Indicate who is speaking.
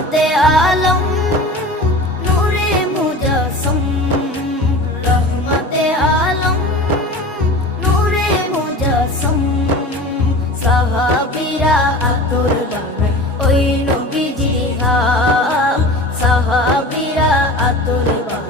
Speaker 1: রহমতে আলম নূরে মুজাসম রহমতে আলম নূরে মুজাসম সাহাবিরা আতর বানায় ওই নবীজি হা সাহাবিরা আতর বানায়